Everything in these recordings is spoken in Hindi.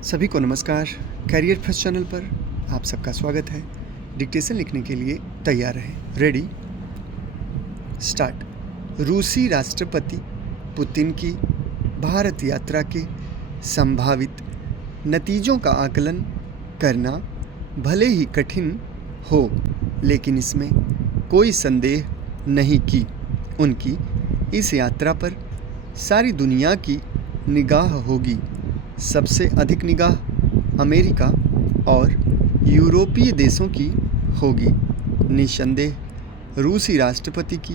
सभी को नमस्कार। कैरियर फर्स्ट चैनल पर आप सबका स्वागत है। डिक्टेशन लिखने के लिए तैयार रहें। Ready start. रूसी राष्ट्रपति पुतिन की भारत यात्रा के संभावित नतीजों का आकलन करना भले ही कठिन हो, लेकिन इसमें कोई संदेह नहीं कि उनकी इस यात्रा पर सारी दुनिया की निगाह होगी। सबसे अधिक निगाह अमेरिका और यूरोपीय देशों की होगी। निस्संदेह रूसी राष्ट्रपति की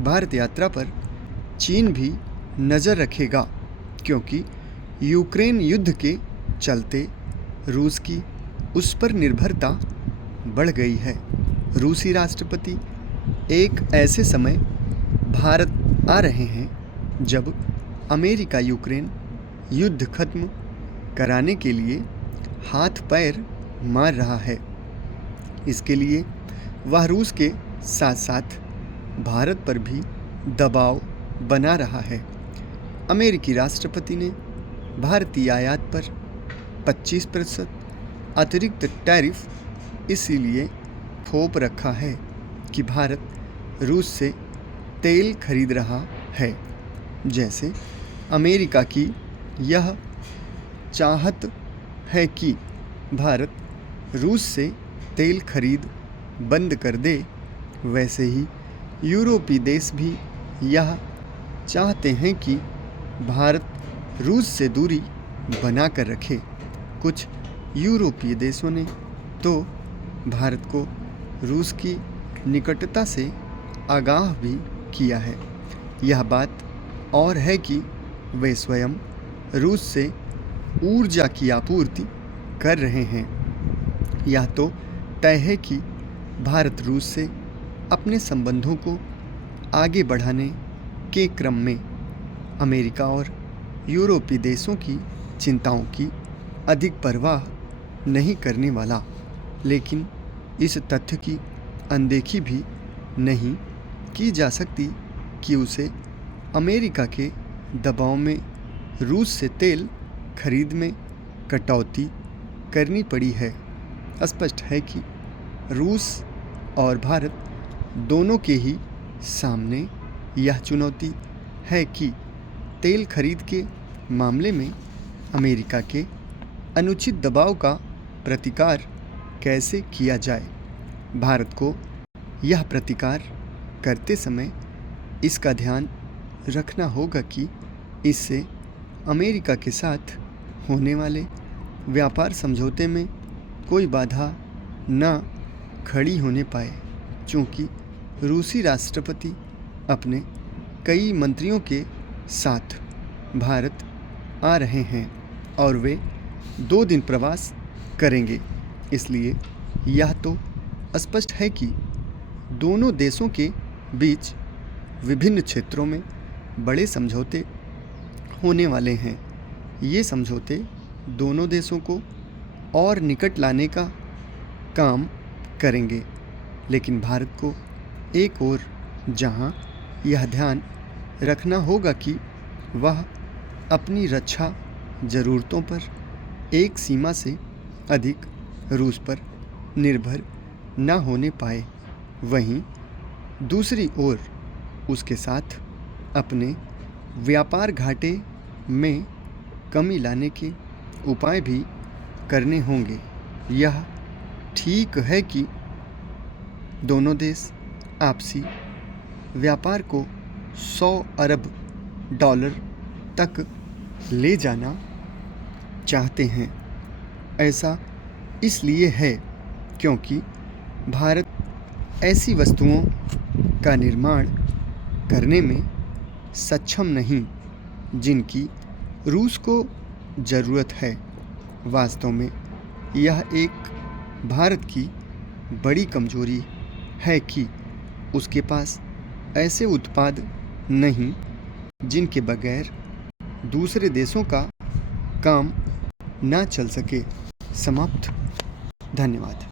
भारत यात्रा पर चीन भी नज़र रखेगा, क्योंकि यूक्रेन युद्ध के चलते रूस की उस पर निर्भरता बढ़ गई है। रूसी राष्ट्रपति एक ऐसे समय भारत आ रहे हैं जब अमेरिका यूक्रेन युद्ध खत्म कराने के लिए हाथ पैर मार रहा है। इसके लिए वह रूस के साथ साथ भारत पर भी दबाव बना रहा है। अमेरिकी राष्ट्रपति ने भारतीय आयात पर 25% अतिरिक्त टैरिफ इसीलिए थोप रखा है कि भारत रूस से तेल खरीद रहा है। जैसे अमेरिका की यह चाहत है कि भारत रूस से तेल खरीद बंद कर दे, वैसे ही यूरोपीय देश भी यह चाहते हैं कि भारत रूस से दूरी बना कर रखे। कुछ यूरोपीय देशों ने तो भारत को रूस की निकटता से आगाह भी किया है। यह बात और है कि वे स्वयं रूस से ऊर्जा की आपूर्ति कर रहे हैं। यह तो तय है कि भारत रूस से अपने संबंधों को आगे बढ़ाने के क्रम में अमेरिका और यूरोपीय देशों की चिंताओं की अधिक परवाह नहीं करने वाला, लेकिन इस तथ्य की अनदेखी भी नहीं की जा सकती कि उसे अमेरिका के दबाव में रूस से तेल खरीद में कटौती करनी पड़ी है। स्पष्ट है कि रूस और भारत दोनों के ही सामने यह चुनौती है कि तेल खरीद के मामले में अमेरिका के अनुचित दबाव का प्रतिकार कैसे किया जाए। भारत को यह प्रतिकार करते समय इसका ध्यान रखना होगा कि इससे अमेरिका के साथ होने वाले व्यापार समझौते में कोई बाधा न खड़ी होने पाए, चूँकि रूसी राष्ट्रपति अपने कई मंत्रियों के साथ भारत आ रहे हैं और वे 2 दिन प्रवास करेंगे। इसलिए यह तो स्पष्ट है कि दोनों देशों के बीच विभिन्न क्षेत्रों में बड़े समझौते होने वाले हैं। ये समझौते दोनों देशों को और निकट लाने का काम करेंगे, लेकिन भारत को एक और जहां यह ध्यान रखना होगा कि वह अपनी रक्षा ज़रूरतों पर एक सीमा से अधिक रूस पर निर्भर न होने पाए, वहीं दूसरी ओर उसके साथ अपने व्यापार घाटे में कमी लाने के उपाय भी करने होंगे। यह ठीक है कि दोनों देश आपसी व्यापार को 100 अरब डॉलर तक ले जाना चाहते हैं। ऐसा इसलिए है क्योंकि भारत ऐसी वस्तुओं का निर्माण करने में सक्षम नहीं जिनकी रूस को ज़रूरत है। वास्तव में यह एक भारत की बड़ी कमजोरी है कि उसके पास ऐसे उत्पाद नहीं जिनके बगैर दूसरे देशों का काम ना चल सके। समाप्त। धन्यवाद।